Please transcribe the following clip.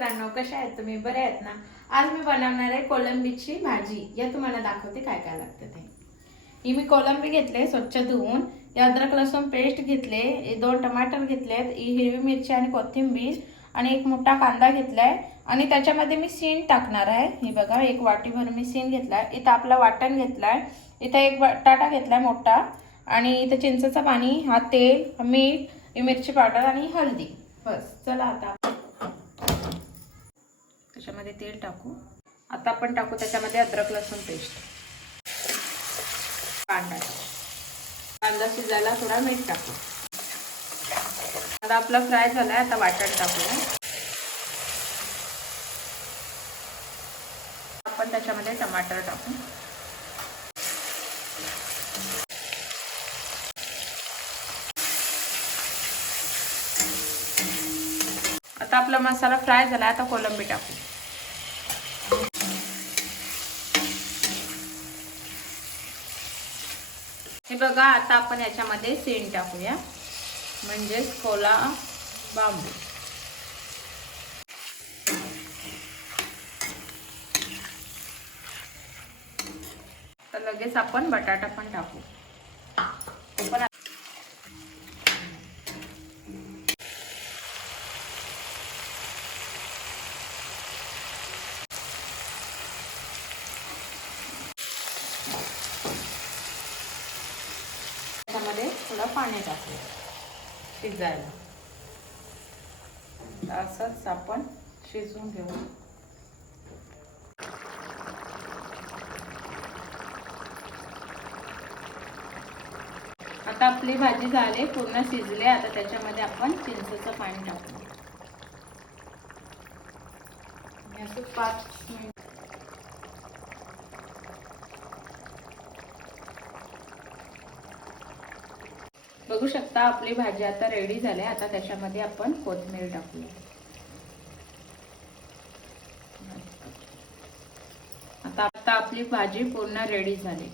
मित्रांनो कशा आहेत तुम्ही? बरे आहेत ना? आज मी बनवणार आहे कोलंबीची भाजी. या तुम्हाला दाखवते काय काय लागतं ते. ही मी कोलंबी घेतले स्वच्छ धुवून. अद्रक लसूण पेस्ट घेतले दोन टमाटर घेतलेत ही हिरवी मिरची आणि कोथिंबीर आणि एक मोठा कांदा घेतलाय. आणि त्याच्यामध्ये मी सीण टाकणार आहे. हे बघा एक वाटीभर मी सीण घेतलाय. इथं आपला वाटण घेतलाय. इथं एक बटाटा घेतलाय मोठा. आणि इथं चिंचेचं पाणी हा तेल मीठ मिरची पावडर आणि हळदी. बस चला आता. त्याच्यामध्ये तेल टाकू. आता आपण टाकू त्याच्यामध्ये अद्रक लसूण पेस्ट. कांदा. कांदा शिजायला थोडा मीठ टाकू. आता आपला फ्राय झालाय आता वाटण टाकूया. आपण त्याच्यामध्ये टमाटर टाकू. आता आपला मसाला फ्राय झाला आता कोलंबी टाकू. हे बघा आता आपण याच्यामध्ये सेंट टाकूया. म्हणजेच कोला बांबू. तर लगेच आपण बटाटा पण टाकू तो पण त्याच्यामध्ये थोडं पाणी टाकू शिजायला. असंच आपण शिजून घेऊ. आता आपली भाजी झाली पूर्ण शिजली. आता त्याच्यामध्ये आपण चिंचेचं पाणी टाकू. असं पाच मिनिट बघू शकता आपली भाजी आता रेडी झाली आता त्याच्यामध्ये आपण कोथिंबीर टाकूया. आता आता आपली भाजी पूर्ण रेडी झाली.